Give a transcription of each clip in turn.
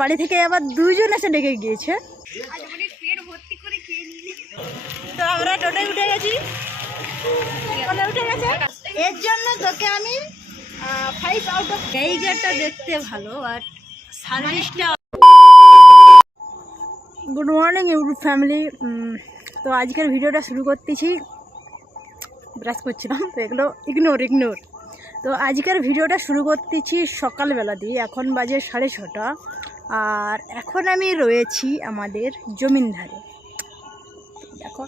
বাড়ি থেকে আবার দুজন এসে ডেকে গিয়েছে। তো আমরা টোটাই উঠে গেছি। উঠে গেছে। এর জন্য তোকে আমি ফাইভ আউট অফ জায়গাটা দেখতে ভালো আর সার্ভিসটা গুড মর্নিং ইউটিউব ফ্যামিলি তো আজকের ভিডিওটা শুরু করতেছি। ব্রাশ করছিলাম তো এগুলো ইগনোর ইগনোর তো আজকের ভিডিওটা শুরু করতেছি সকালবেলা দিয়ে। এখন বাজে সাড়ে ছটা। আর এখন আমি রয়েছি আমাদের জমিন ধারে। দেখো,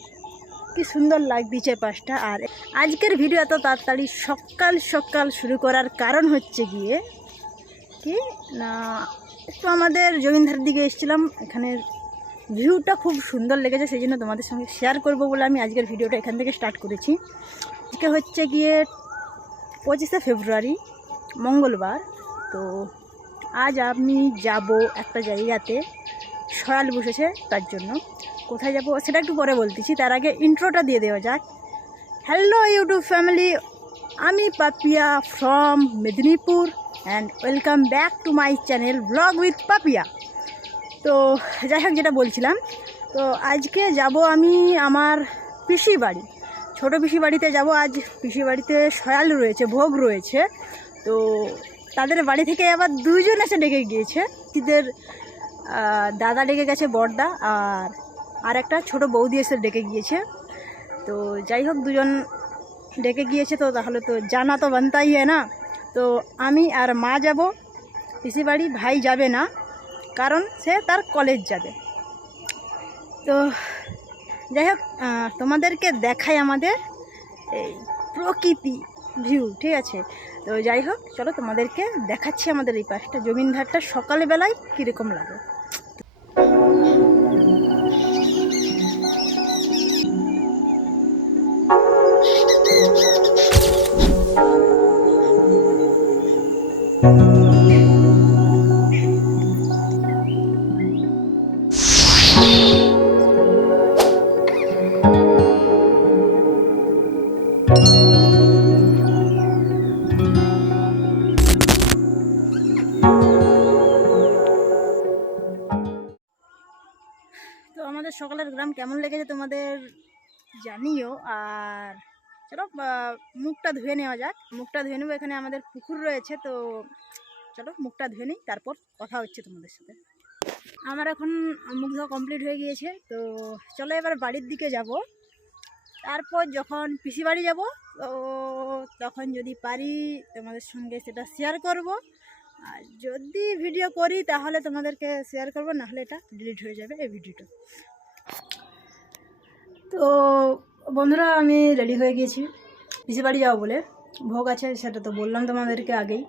কি সুন্দর লাগতেছে পাশটা। আর আজকের ভিডিও এত তাড়াতাড়ি সকাল সকাল শুরু করার কারণ হচ্ছে গিয়ে কি, না, একটু আমাদের জমিনধারের দিকে এসেছিলাম। এখানে ভিউটা খুব সুন্দর লেগেছে, সেই জন্য তোমাদের সঙ্গে শেয়ার করব বলে আমি আজকের ভিডিওটা এখান থেকে স্টার্ট করেছি। আজকে হচ্ছে গিয়ে পঁচিশে ফেব্রুয়ারি, মঙ্গলবার। তো আজ আমি যাব একটা জায়গাতে। সয়াল বসেছে তার জন্য। কোথায় যাব সেটা একটু পরে বলতেছি। তার আগে ইন্ট্রোটা দিয়ে দেওয়া যাক। হ্যালো ইউটিউব ফ্যামিলি আমি Papia from Medinipur and welcome back to my channel vlog with Papia তো যাই হোক, যেটা বলছিলাম, তো আজকে যাব আমি আমার পিসি বাড়ি। ছোটো পিসি বাড়িতে যাব। আজ পিসি বাড়িতে সয়াল রয়েছে, ভোগ রয়েছে। তো তাদের বাড়ি থেকে আবার দুজন এসে ডেকে গিয়েছে। পিসিদের দাদা ডেকে গেছে, বড়দা, আর আর একটা ছোটো বৌদি এসে ডেকে গিয়েছে। তো যাই হোক, দুজন ডেকে গিয়েছে তো, তাহলে তো জানা তো বানতাই হয় না। তো আমি আর মা যাব, পিসি বাড়ি, ভাই যাবে না, কারণ সে তার কলেজ যাবে। তো যাই হোক তোমাদেরকে দেখাই আমাদের এই প্রকৃতি ভিউ ঠিক আছে? তো যাই হোক চলো তোমাদেরকে দেখাচ্ছি আমাদের এই পাশটা। জমিনধারটা সকালবেলায় কীরকম লাগে? তো মুখটা ধুয়ে নেওয়া যাক। মুখটা ধুয়ে নেব, এখানে আমাদের পুকুর রয়েছে, তো চলো মুখটা ধুয়ে নিই, তারপর কথা হচ্ছে তোমাদের সাথে। আমার এখন মুখ ধোয়া কমপ্লিট হয়ে গিয়েছে, তো চলো এবার বাড়ির দিকে যাব। তারপর যখন পিসি বাড়ি যাব, তো তখন যদি পারি তোমাদের সঙ্গে সেটা শেয়ার করব। আর যদি ভিডিও করি, তাহলে তোমাদেরকে শেয়ার করব, নাহলে এটা ডিলিট হয়ে যাবে এই ভিডিওটা তো বন্ধুরা, আমি রেডি হয়ে গিয়েছি। পিসি বাড়ি যাব বলে। ভোগ আছে, সেটা তো বললাম তোমাদেরকে আগেই।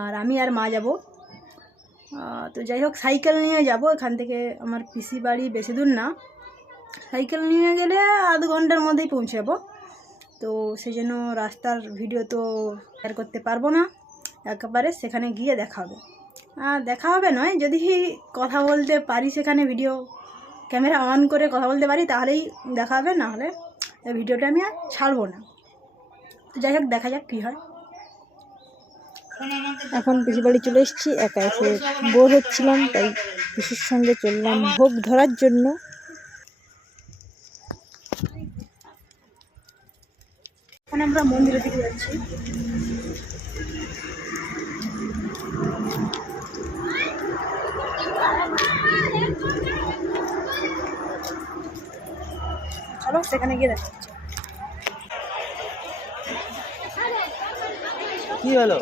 আর আমি আর মা যাব। তো যাই হোক, সাইকেল নিয়ে যাব। এখান থেকে আমার পিসি বাড়ি বেশি দূর না। সাইকেল নিয়ে গেলে আধ ঘণ্টার মধ্যেই পৌঁছে যাব। তো সেই জন্য রাস্তার ভিডিও তো শেয়ার করতে পারব না। একেবারে সেখানে গিয়ে দেখা হবে। আর দেখা হবে নয়, যদি কথা বলতে পারি সেখানে ভিডিও ক্যামেরা অন করে কথা বলতে পারি, তাহলেই দেখা হবে। নাহলে ভিডিওটা আমি আর ছাড়বো না। যাই হোক, দেখা যাক কী হয়। এখন পিসি বাড়ি চলে এসেছি, একা এসে বোর হচ্ছিলাম, তাই পিসির সঙ্গে চললাম ভোগ ধরার জন্য। এখন আমরা মন্দিরের দিকে যাচ্ছি। চলো, সেখানে গিয়ে দেখা কি হলো?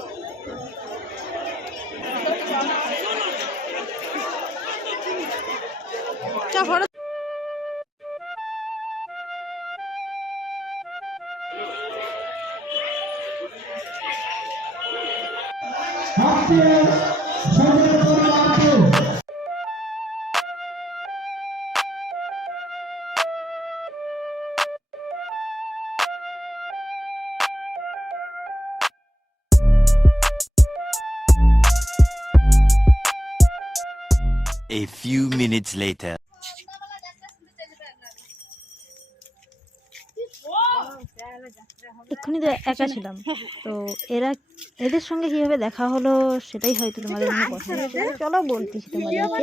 A few minutes later. এক্ষুনি তো একা ছিলাম। তো এরা, এদের সঙ্গে কীভাবে দেখা হলো সেটাই হয়তো তোমাদের চলো বলতেছি তোমাদেরকে।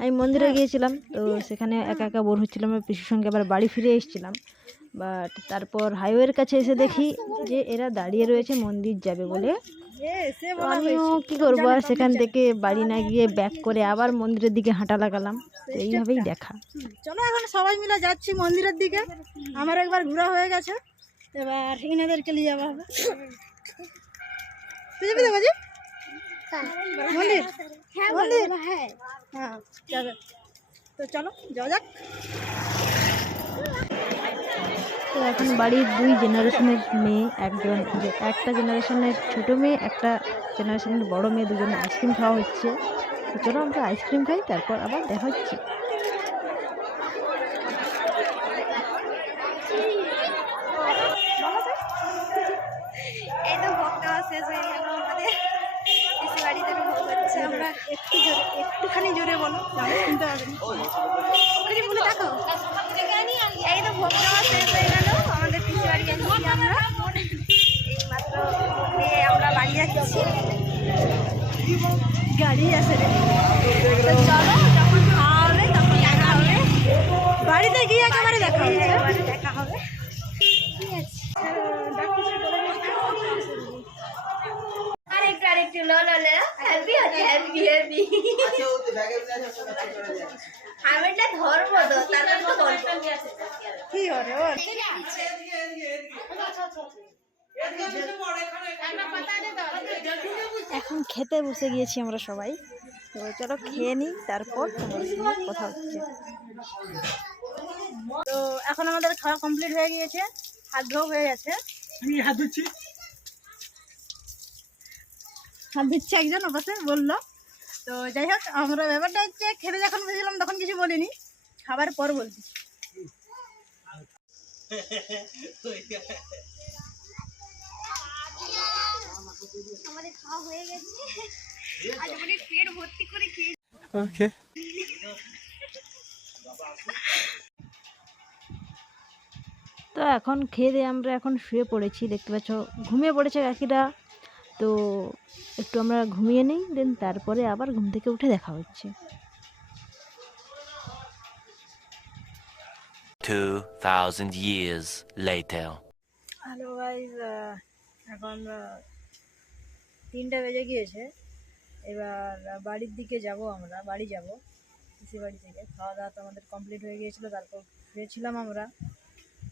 আমি মন্দিরে গিয়েছিলাম, তো সেখানে একা একা বোর হচ্ছিলাম পিসির সঙ্গে আবার বাড়ি ফিরে এসেছিলাম। বাট তারপর হাইওয়ের কাছে এসে দেখি যে এরা দাঁড়িয়ে রয়েছে, মন্দির যাবে বলে। আমিও কী করব আর সেখান থেকে বাড়ি না গিয়ে ব্যাক করে আবার মন্দিরের দিকে হাঁটা লাগালাম। তো এইভাবেই দেখা। চলো এখন সবাই মিলে যাচ্ছি মন্দিরের দিকে। আমার একবার ঘোরা হয়ে গেছে। এবার এনাদেরকে নিয়ে যাওয়া হবে। তুই যাবি দেখো মন্দির? মন্দির। হ্যাঁ যাবে। তো চলো যাওয়া যাক। তো এখন বাড়ির দুই জেনারেশনের মেয়ে, একজন একটা জেনারেশনের ছোট মেয়ে, একটা জেনারেশনের বড় মেয়ে, দুজনে আইসক্রিম খাওয়া হচ্ছে। তো চলো আমরা আইসক্রিম খাই, তারপর আবার দেখা হচ্ছে। একটু জোরে একটুখানি জোরে বলো শুনতে না। ওখানে বলে দেখো এই তো ভোগ দেওয়া শেষ হয়ে গেল আমাদের পিসি বাড়ি যাচ্ছি আমরা এই মাত্র নিয়ে আমরা বাড়ি যাচ্ছি। গাড়ি আছে তো চলো যখন খাওয়া হবে তখন দেখা হবে। বাড়িতে গিয়ে একেবারে দেখা একেবারে দেখা হবে এটা ধরবো তো তারপর কি হবে এখন খেতে বসে গিয়েছি আমরা সবাই। তো চলো খেয়ে নিই তারপর কথা হচ্ছে। তো এখন আমাদের খাওয়া কমপ্লিট হয়ে গিয়েছে হাত ধোয়া হয়ে গেছে। আমি হাত ধুচ্ছি। হাত দিচ্ছে একজন ওপাশে বলল। তো যাই হোক আমরা ব্যাপারটা হচ্ছে খেতে যখন বসেছিলাম তখন কিছু বলিনি খাবার পর বলছি। আমাদের খাওয়া হয়ে গেছে। আজ পেট ভর্তি করে খেয়ে তো এখন খেয়ে দিয়ে আমরা এখন শুয়ে পড়েছি দেখতে পাচ্ছ ঘুমিয়ে পড়েছে কাকিরা। তো একটু আমরা ঘুমিয়ে নিই দেন তারপরে আবার ঘুম থেকে উঠে দেখা হচ্ছে। 2,000 years later. হ্যালো গাইজ এখন আহ, তিনটা বেজে গিয়েছে। এবার বাড়ির দিকে যাব আমরা, বাড়ি যাব। পিসি বাড়ি থেকে। খাওয়া দাওয়া তো আমাদের কমপ্লিট হয়ে গিয়েছিল, তারপর শুয়েছিলাম আমরা।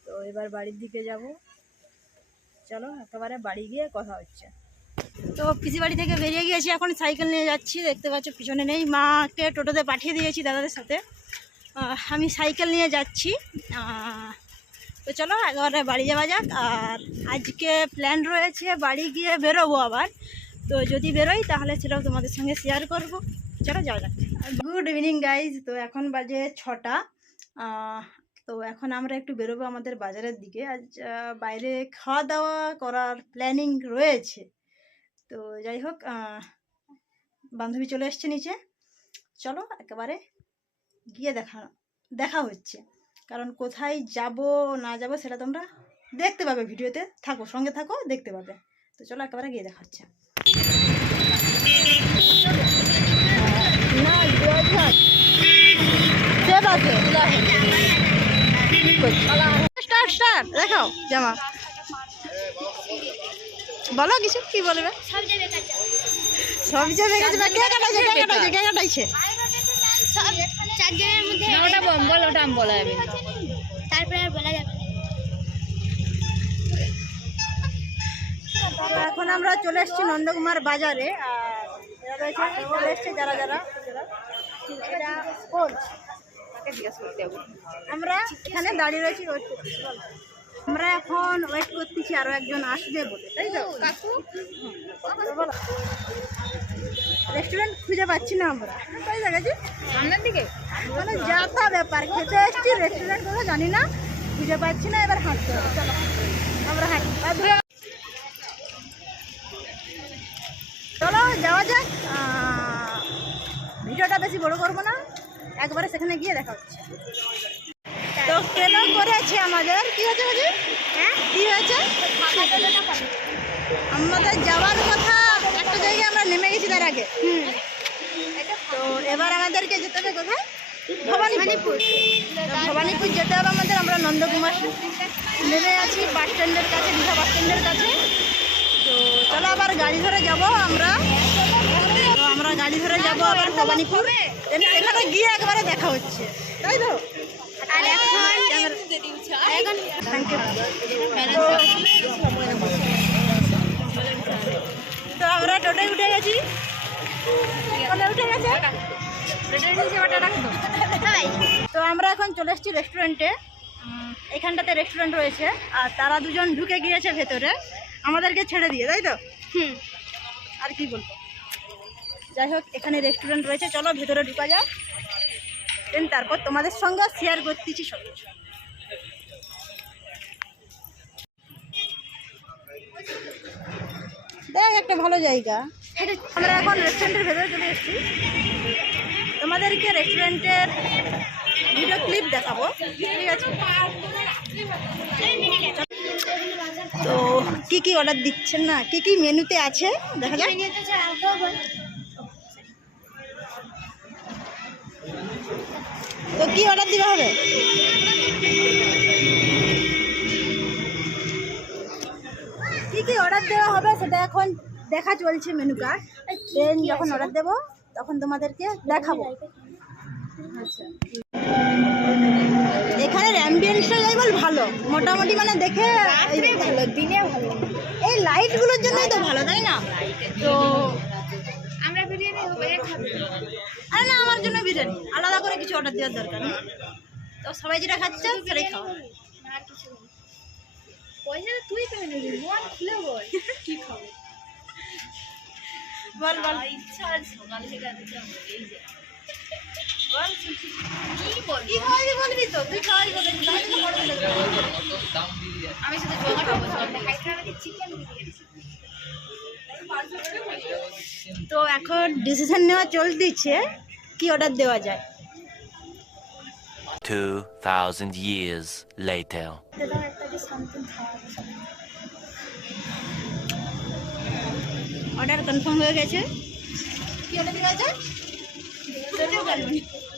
তো এবার বাড়ির দিকে যাব। চলো, একেবারে বাড়ি গিয়ে কথা হচ্ছে। তো পিসি বাড়ি থেকে বেরিয়ে গিয়েছি, এখন সাইকেল নিয়ে যাচ্ছি। দেখতে পাচ্ছ, পিছনে নেই। মাকে টোটোতে পাঠিয়ে দিয়েছি দাদাদের সাথে। আমি সাইকেল নিয়ে যাচ্ছি। তো চলো, একেবারে বাড়ি যাওয়া যাক। আর আজকে প্ল্যান রয়েছে বাড়ি গিয়ে বেরোবো আবার। তো যদি বেরোই, তাহলে সেটাও তোমাদের সঙ্গে শেয়ার করব। চলো যাওয়া যাক। গুড ইভিনিং গাইজ তো এখন বাজে ছটা। তো এখন আমরা একটু বেরোবো আমাদের বাজারের দিকে। আজ বাইরে খাওয়া দাওয়া করার প্ল্যানিং রয়েছে। তো যাই হোক বান্ধবী চলে এসছে নিচে। চলো একেবারে গিয়ে দেখা দেখা হচ্ছে। কারণ কোথায় যাব, না যাব, সেটা তোমরা দেখতে পাবে ভিডিওতে। থাকো, সঙ্গে থাকো, দেখতে পাবে। তো চলো একেবারে গিয়ে দেখা হচ্ছে। দেখাও জামা। বলো কিছু কি বলবে? সব যাবে। কাঁচা সব যে দেখেছে কে কাটাইছে কে কাটাইছে কে কাটাইছে? সব চারজনের মধ্যে ওটা বল ওটা আমি বলা যাবে। তারপরে আর বলা যাবে এখন আমরা চলে এসেছি নন্দকুমার বাজারে আর এরা চলে এসছে যারা যারা আমরা এখানে দাঁড়িয়ে রয়েছি। আমরা এখন ওয়েট করতেছি আরও একজন আসবে বলে তাই তো? রেস্টুরেন্ট খুঁজে পাচ্ছি না আমরা। সামনের দিকে? মানে যা তা ব্যাপার খেতে এসছি রেস্টুরেন্টগুলো জানি না খুঁজে পাচ্ছি না এবার হাঁটতে হবে চলো। আমরা হাঁটি চলো যাওয়া যাক। ভিডিওটা বেশি বড় করব না। একবারে সেখানে গিয়ে দেখা হচ্ছে। তো কেন করেছে আমাদের? কি হয়েছে বুঝি হ্যাঁ? কি হয়েছে? আমাদের যাওয়ার কথা, একটা জায়গায় আমরা নেমে গেছি তার আগে। তো এবার আমাদেরকে যেতে হবে কোথায়? ভবানীপুর। ভবানীপুর যেতে হবে আমাদের, আমরা নন্দকুমার নেমে আছি বাস স্ট্যান্ডের কাছে, দীঘা বাস স্ট্যান্ডের কাছে। তো চলো আবার গাড়ি ধরে যাব আমরা। আমরা গাড়ি ধরে যাব আবার ভবানীপুর। এখানে গিয়ে একবারে দেখা হচ্ছে। তাই তো? তো আমরা গেছি উঠে গেছে তো আমরা এখন চলে এসেছি রেস্টুরেন্টে এখানটাতে রেস্টুরেন্ট রয়েছে আর তারা দুজন ঢুকে গিয়েছে ভেতরে আমাদেরকে ছেড়ে দিয়ে তাই তো হুম। আর কি বলব? যাই হোক, এখানে রেস্টুরেন্ট রয়েছে, চলো ভেতরে ঢুকা যাক। দেন তারপর তোমাদের সঙ্গে শেয়ার করতেছি সব কিছু। দেখ একটা ভালো জায়গা। আমরা এখন রেস্টুরেন্টের ভেতরে চলে এসেছি। তোমাদেরকে রেস্টুরেন্টের ভিডিও ক্লিপ দেখাবো। ঠিক আছে? তো কি কি অর্ডার দিচ্ছেন না? কি কি মেনুতে আছে? দেখা যাক। তো কি অর্ডার দিতে হবে? কি কি অর্ডার দেওয়া হবে সেটা এখন দেখা চলছে মেনু কার্ড দেন যখন অর্ডার দেবো তখন তোমাদেরকে দেখাবো। আচ্ছা। এখানের অ্যাম্বিয়েন্সটা যাই বল ভালো। মোটামুটি মানে দেখে এই- ভালো দিনে ভালো। এই লাইটগুলোর জন্যই তো ভালো তাই না? তো আমরা বিরিয়ানি খাব। আরে না আমার জন্য বিরিয়ানি। আলাদা করে কিছু অর্ডার দেওয়ার দরকার নেই। তো সবাই যেটা খাচ্ছে সেটাই খাওয়া। আর কিছু। পয়সাটা তুই পেয়ে নিবি মন খুলে বল। কি খাব? বল বল। ইচ্ছা আছে সকাল থেকে এই যে। কি বল কি বলবি তো? তুই খাওয়াবি বলে তাহলে তো বড় হয়ে আমি শুধু খাব চিকেন বিরিয়ানি। তো এখন ডিসিশন নেওয়া চলতেছে। কি অর্ডার দেওয়া যায়? 2,000 years later. অর্ডার কনফার্ম হয়ে গেছে। কি অর্ডার দেওয়া যায়?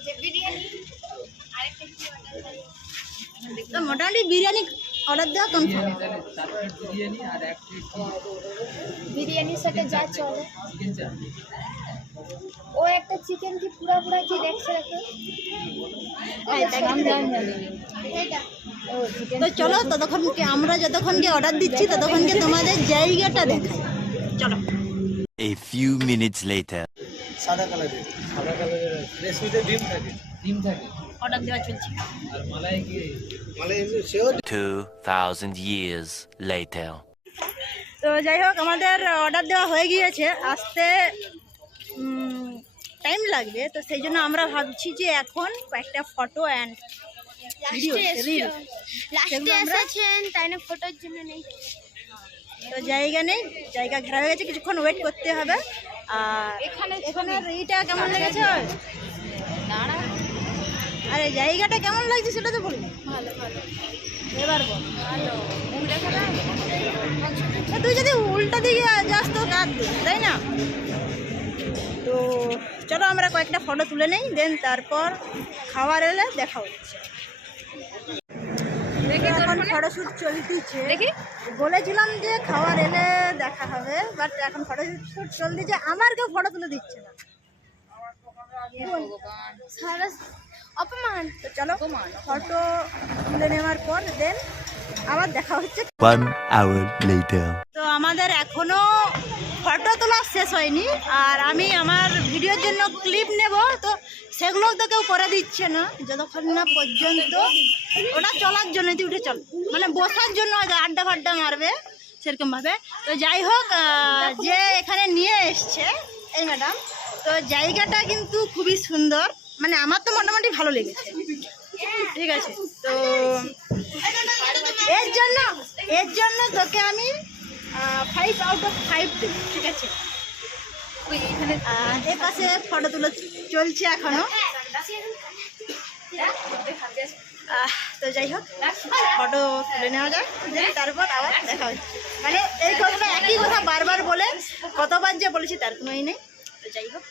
যে বিরিয়ানি। আরেকটা কি অর্ডার তো মোটামুটি বিরিয়ানি অর্ডার দেওয়া কনফার্ম বিরিয়ানির সাথে যা চলে। ও একটা চিকেন কি পুরা পুরা কি দেখছে রাখো তো চলো ততক্ষণকে আমরা যতক্ষণকে অর্ডার দিচ্ছি ততক্ষণ ততক্ষণকে তোমাদের জায়গাটা দেখাই। চলো। A few minutes later. সাদা কালারের সাদা কালারের রেশমিতে ডিম থাকে। ডিম থাকে। অর্ডার দেওয়া চলছে। আর মালাই কি মালাই এমনি সেও 2,000 years later. তো যাই হোক আমাদের অর্ডার দেওয়া হয়ে গিয়েছে। আসতে টাইম লাগবে তো সেই জন্য আমরা ভাবছি যে এখন কয়েকটা ফটো অ্যান্ড তো জায়গা নেই জায়গা ঘেরা হয়ে গেছে কিছুক্ষণ ওয়েট করতে হবে। আর এখানে এখানে এইটা কেমন লেগেছে? আরে জায়গাটা কেমন লাগছে সেটা তো বলি। ভালো ভালো। এবার বল। ভালো। তুই যদি উল্টা দিকে যাস তো কাঁদ তাই না? তো চলো আমরা কয়েকটা ফটো তুলে নেই দেন তারপর খাবার এলে দেখা হচ্ছে। এখন ফটোশ্যুট চলতেছে। দেখি। বলেছিলাম যে খাবার এলে দেখা হবে বাট এখন ফটোশ্যুট চলতেছে আমার কেউ ফটো তুলে দিচ্ছে না। সারা অপমান। তো চলো ফটো তুলে নেওয়ার পর দেন আবার দেখা হচ্ছে। One hour later. তো আমাদের এখনও ফটো তোলা শেষ হয়নি আর আমি আমার ভিডিওর জন্য ক্লিপ নেব তো সেগুলো তো কেউ করে দিচ্ছে না। যতক্ষণ না পর্যন্ত ওটা চলার জন্য তুই উঠে চল। মানে বসার জন্য হয়তো আড্ডা ফাড্ডা মারবে সেরকম ভাবে। তো যাই হোক যে এখানে নিয়ে এসছে এই ম্যাডাম তো জায়গাটা কিন্তু খুবই সুন্দর। মানে আমার তো মোটামুটি ভালো লেগেছে। ঠিক আছে, তো এর জন্য এর জন্য তোকে আমি ফাইভ আউট অফ ফাইভ ঠিক আছে? এ পাশে ফটো তুলে, চলছে এখনও। তো যাই হোক ফটো তুলে নেওয়া যায় তারপর আবার দেখা হচ্ছে। মানে এই কথাটা একই কথা বারবার বলে, কতবার যে বলেছি তার কোনোই নেই। তো যাই হোক।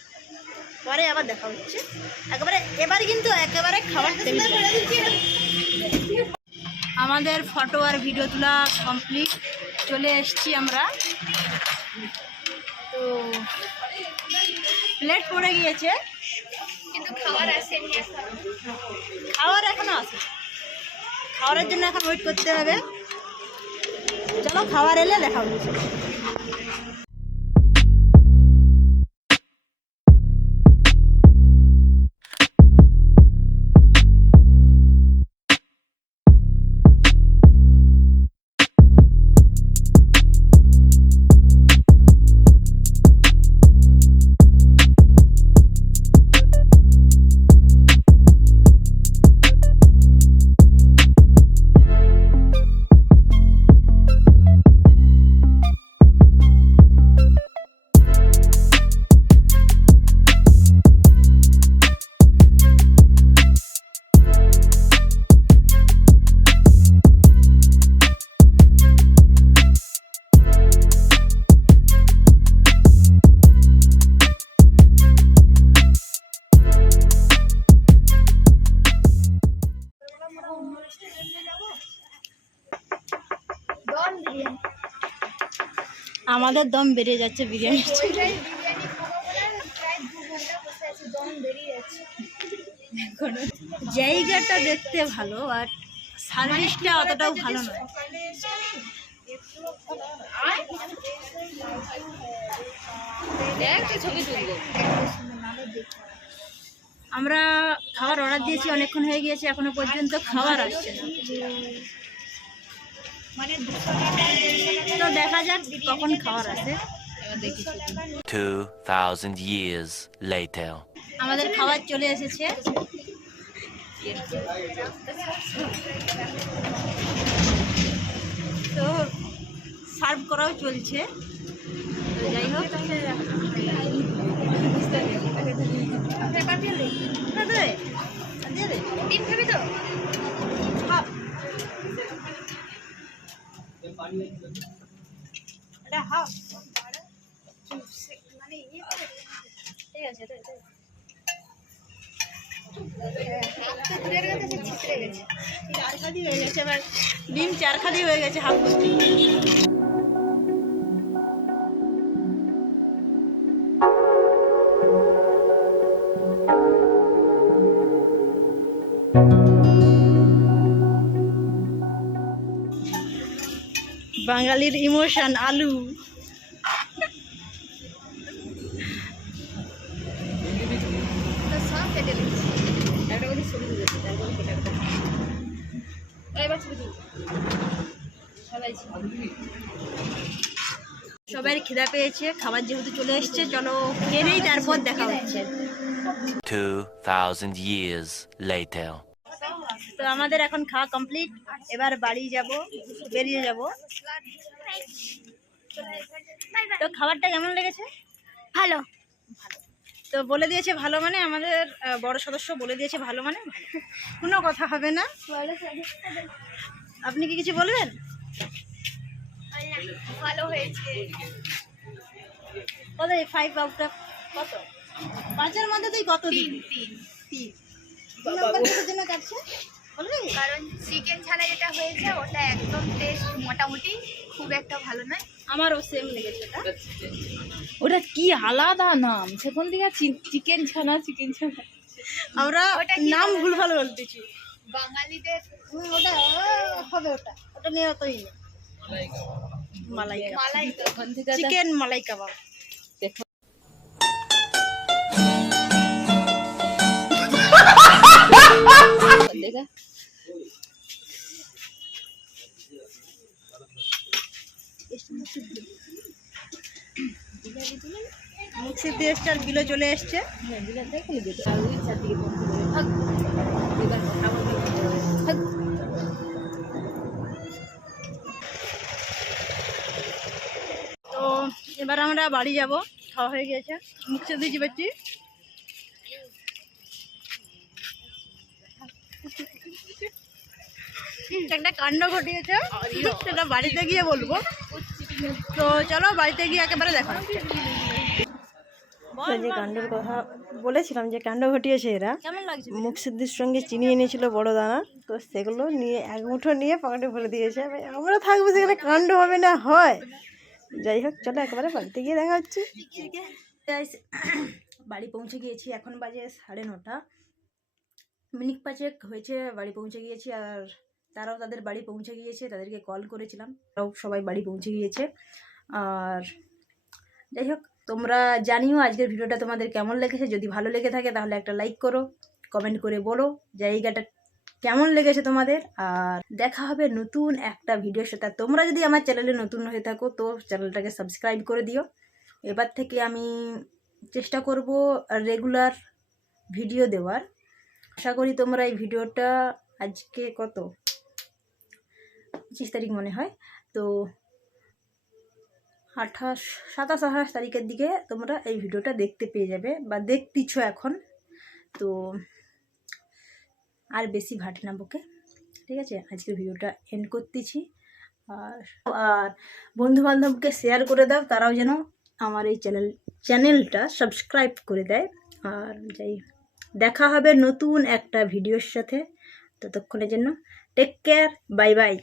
পরে আবার দেখা হচ্ছে। একেবারে এবার কিন্তু একেবারে খাবার আমাদের ফটো আর ভিডিও তোলা কমপ্লিট চলে এসেছি আমরা। তো প্লেট পড়ে গিয়েছে। কিন্তু খাবার আসেনি এখন। খাওয়ার এখনও আছে। খাওয়ারের জন্য এখন ওয়েট করতে হবে। চলো খাবার এলে দেখা হচ্ছে। আমাদের দম বেড়ে যাচ্ছে বিরিয়ানি জায়গাটা দেখতে ভালো আর সার্ভিসটা অতটাও ভালো নয়। আমরা খাবার অর্ডার দিয়েছি অনেকক্ষণ হয়ে গিয়েছে এখনও পর্যন্ত খাবার আসছে না। তো দেখা যাক কখন খাবার আসে 2,000 years later. আমাদের খাবার চলে এসেছে। তো সার্ভ করাও চলছে। তো যাই হোক। পেপার দিয়ে দে না দে, দিয়ে দে। ডিম খাবি তো? গেছে এবার ডিম চারখালি হয়ে গেছে হাফ এবার ইমোশন আলু সবাই খিদা পেয়েছে খাবার যেহেতু চলে এসছে চলো খেয়ে নেই তারপর দেখা হচ্ছে 2,000 years later. তো আমাদের এখন খাওয়া কমপ্লিট এবার বাড়ি যাব বেরিয়ে যাব। তো খাবারটা কেমন লেগেছে? ভালো। তো বলে দিয়েছে ভালো মানে আমাদের বড় সদস্য বলে দিয়েছে ভালো মানে। কোনো কথা হবে না। আপনি কি কিছু বলবেন? ভালো হয়েছে। কত ফাইভ আউট অফ কত? পাঁচের মধ্যে তুই কত তিন তিন। তিন। নম্বর জন্য কাটছে? কারণ চিকেন ছাড়া যেটা হয়েছে ওটা একদম টেস্ট মোটামুটি খুব একটা ভালো নয়। আমারও সেম লেগেছে ওটা। ওটা কি আলাদা নাম? সেখান থেকে চিকেন ছানা চিকেন ছানা। আমরা ওটা নাম ভুল ভালো বলতেছি। বাঙালিদের ওটা হবে ওটা। ওটা নিয়ে অতই নেই। মালাই মালাই তো। ওখান থেকে চিকেন মালাই কাবাব। দেখা। মুক্সির দেশটার বিলো চলে এসছে। তো এবার আমরা বাড়ি যাব, খাওয়া হয়ে গেছে। মুখ দিয়ে পাচ্ছি একটা কাণ্ড ঘটিয়েছে, সেটা বাড়িতে গিয়ে বলব। তো চলো বাড়িতে গিয়ে একেবারে দেখা। যে কাণ্ডর কথা বলেছিলাম যে কাণ্ড ঘটিয়েছে এরা মুখ সিদ্ধির সঙ্গে চিনি এনেছিল বড় দানা তো সেগুলো নিয়ে এক মুঠো নিয়ে পকেটে ভরে দিয়েছে। আমরা থাকব সেখানে কাণ্ড হবে না হয়। যাই হোক চলো একেবারে বাড়িতে গিয়ে দেখা হচ্ছে। বাড়ি পৌঁছে গিয়েছি এখন বাজে সাড়ে নটা। মিনিট পাঁচেক হয়েছে বাড়ি পৌঁছে গিয়েছি আর তারাও তাদের বাড়ি পৌঁছে গিয়েছে, তাদেরকে কল করেছিলাম, তারাও সবাই বাড়ি পৌঁছে গিয়েছে। আর যাই হোক, তোমরা জানিও আজকের ভিডিওটা তোমাদের কেমন লেগেছে। যদি ভালো লেগে থাকে তাহলে একটা লাইক করো কমেন্ট করে বলো, জায়গাটা কেমন লেগেছে তোমাদের। আর দেখা হবে নতুন একটা ভিডিওর সাথে। তোমরা যদি আমার চ্যানেলে নতুন হয়ে থাকো, তো চ্যানেলটাকে সাবস্ক্রাইব করে দিও। এবার থেকে আমি চেষ্টা করব রেগুলার ভিডিও দেওয়ার। আশা করি তোমরা এই ভিডিওটা আজকে কত? পঁচিশ তারিখ মনে হয়। তো আঠাশ, সাতাশ, আঠাশ তারিখের দিকে তোমরা এই ভিডিওটা দেখতে পেয়ে যাবে বা দেখতিছ এখন। তো আর বেশি ভাট না বকে। ঠিক আছে? আজকের ভিডিওটা এন্ড করতেছি। আর আর বন্ধু বান্ধবকে শেয়ার করে দাও, তারাও যেন আমার এই চ্যানেল চ্যানেলটা সাবস্ক্রাইব করে দেয়। আর যাই, দেখা হবে নতুন একটা ভিডিওর সাথে। ততক্ষণের জন্য টেক কেয়ার বাই বাই